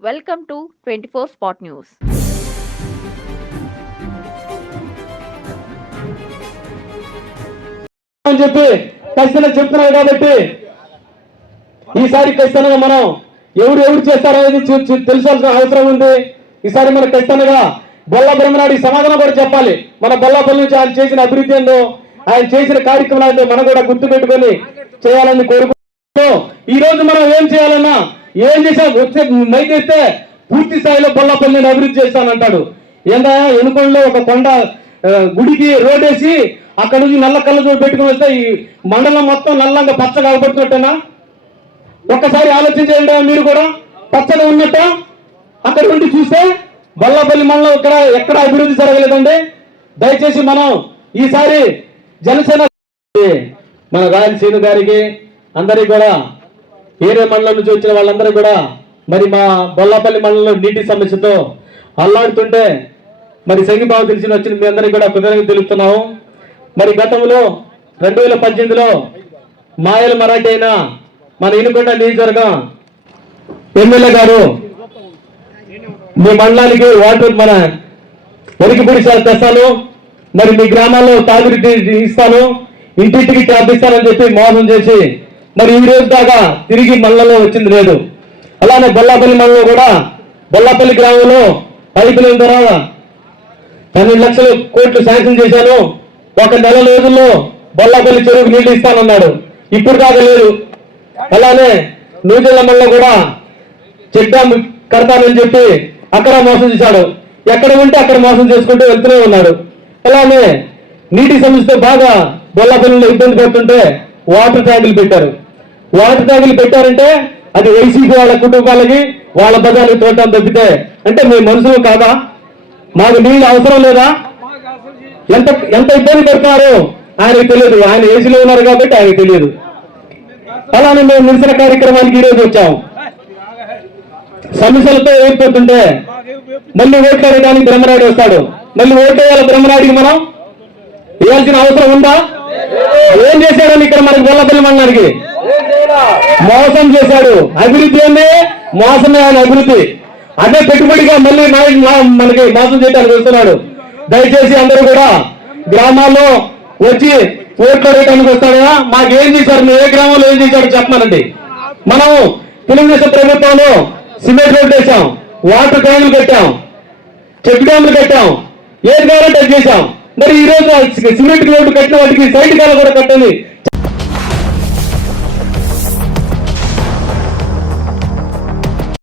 Welcome to twenty four spot news. అని చెప్పి ఖచ్చితంగా చెప్తున్నారు కాబట్టి ఈసారి ఖచ్చితంగా మనం ఎవరు ఎవరు చేస్తారనేది తెలుసుకోవాల్సిన అవసరం ఉంది. ఈసారి మనం ఖచ్చితంగా బొల్ల బ్రహ్మనాడు సమాధానం కూడా చెప్పాలి. మన బొల్లాపల్లి నుంచి ఆయన చేసిన అభివృద్ధి ఏందో ఆయన చేసిన కార్యక్రమాలు మనం కూడా గుర్తు పెట్టుకొని చేయాలని కోరుకుంటూ ఈ రోజు మనం ఏం చేయాలన్నా ఏం చేశాం వచ్చే మైక్ ఇస్తే పూర్తి స్థాయిలో బొల్లపల్లిని అభివృద్ధి చేస్తానంటాడు. ఏందా? ఎనుకొండలో ఒక కొండ గుడికి రోడ్ వేసి అక్కడ నుంచి నల్ల కళ్ళ పెట్టుకుని వస్తే ఈ మండలం మొత్తం నల్లంగా పచ్చగా అవబడుతున్నట్టేనా ఒక్కసారి ఆలోచించండి మీరు కూడా. పచ్చగా ఉన్నట్ట? అక్కడ ఉండి చూస్తే బొల్లపల్లి మండలం ఇక్కడ ఎక్కడ అభివృద్ధి జరగలేదండి. దయచేసి మనం ఈసారి జనసేన మన రాయలసీమ గారికి అందరికీ కూడా వేరే మండలం నుంచి వచ్చిన వాళ్ళందరూ కూడా మరి మా బొల్లపల్లి మండలంలో నీటి సమస్యతో అల్లాడుతుంటే మరి సంఘీభావం తెలిసిన వచ్చిన మీ అందరికీ కూడా కృతజ్ఞత తెలుపుతున్నాము. మరి గతంలో రెండు వేల పద్దెనిమిదిలో మాయల మరాఠీ అయిన మన ఇనుకొండ నియోజకవర్గం ఎమ్మెల్యే గారు మీ మండలానికి వాటర్ మన ఒరికిపూడి సార్ తెస్తాను. మరి మీ గ్రామాల్లో తాగునీటి ఇస్తాను. ఇంటింటికి ట్యాప్ ఇస్తానని చెప్పి మోసం చేసి మరి ఈ రోజు దాకా తిరిగి మండలంలో వచ్చింది లేదు. అలానే బొల్లాపల్లి మండలం కూడా బొల్లాపల్లి గ్రామంలో పైపులైన ద్వారా పన్నెండు లక్షలు కోట్లు శాంక్షన్ చేశాను ఒక నెల రోజుల్లో బొల్లాపల్లి చెరువుకు నీళ్ళు ఇస్తానన్నాడు. ఇప్పుడు దాకా లేదు. అలానే నూజెల్లమ్మల్లో కూడా చెక్ డ్యామ్ కడతానని చెప్పి అక్కడ మోసం చేశాడు. ఎక్కడ ఉంటే అక్కడ మోసం చేసుకుంటూ వెళ్తూనే ఉన్నాడు. అలానే నీటి సమస్యతో బాగా బొల్లాపల్లిలో ఇబ్బంది పడుతుంటే వాటర్ ట్యాంకులు పెట్టారు. వాటర్ తగిలి పెట్టారంటే అది వైసీపీ వాళ్ళ కుటుంబాలకి వాళ్ళ బజార్లు తోటం తప్పితే అంటే మీ మనుషులు కాదా? మాకు నీళ్ళు అవసరం లేదా? ఎంత ఎంత ఇబ్బంది పెడతారు? ఆయనకు తెలియదు. ఆయన ఏసీలో ఉన్నారు కాబట్టి ఆయనకు తెలియదు. అలానే మేము నిరసన కార్యక్రమానికి ఈరోజు వచ్చాము సమస్యలతో ఏర్పడుతుంటే మళ్ళీ ఓట్లు అడగడానికి బ్రహ్మనాయుడు వస్తాడు. మళ్ళీ ఓట్లు వేయాలి బ్రహ్మనాయుడికి మనం? వేయాల్సిన అవసరం ఉందా? ఏం చేశాడని ఇక్కడ మనకి గొల్లపల్లి మండలానికి మోసం చేశాడు. అభివృద్ధి అంటే మోసమే ఆయన అభివృద్ధి. అదే పెట్టుబడిగా మళ్ళీ మనకి మోసం చేయడానికి వస్తున్నాడు. దయచేసి అందరూ కూడా గ్రామాల్లో వచ్చి ఓట్లు అడగడానికి వస్తాడా మాకేం చేశారు? మీరు ఏ గ్రామంలో ఏం చేశారు చెప్పమనండి. మనం తెలుగుదేశం ప్రభుత్వంలో సిమెంట్ రోడ్డు వేసాం వాటర్ ట్యాంకులు కట్టాం. చెక్ డ్యాములు కట్టాం. ఏది కావాలంటే అది చేశాం. మరి ఈ రోజు సిమెంట్ రోడ్డు కట్టిన వాటికి సైడ్ కాలు కూడా కట్టండి.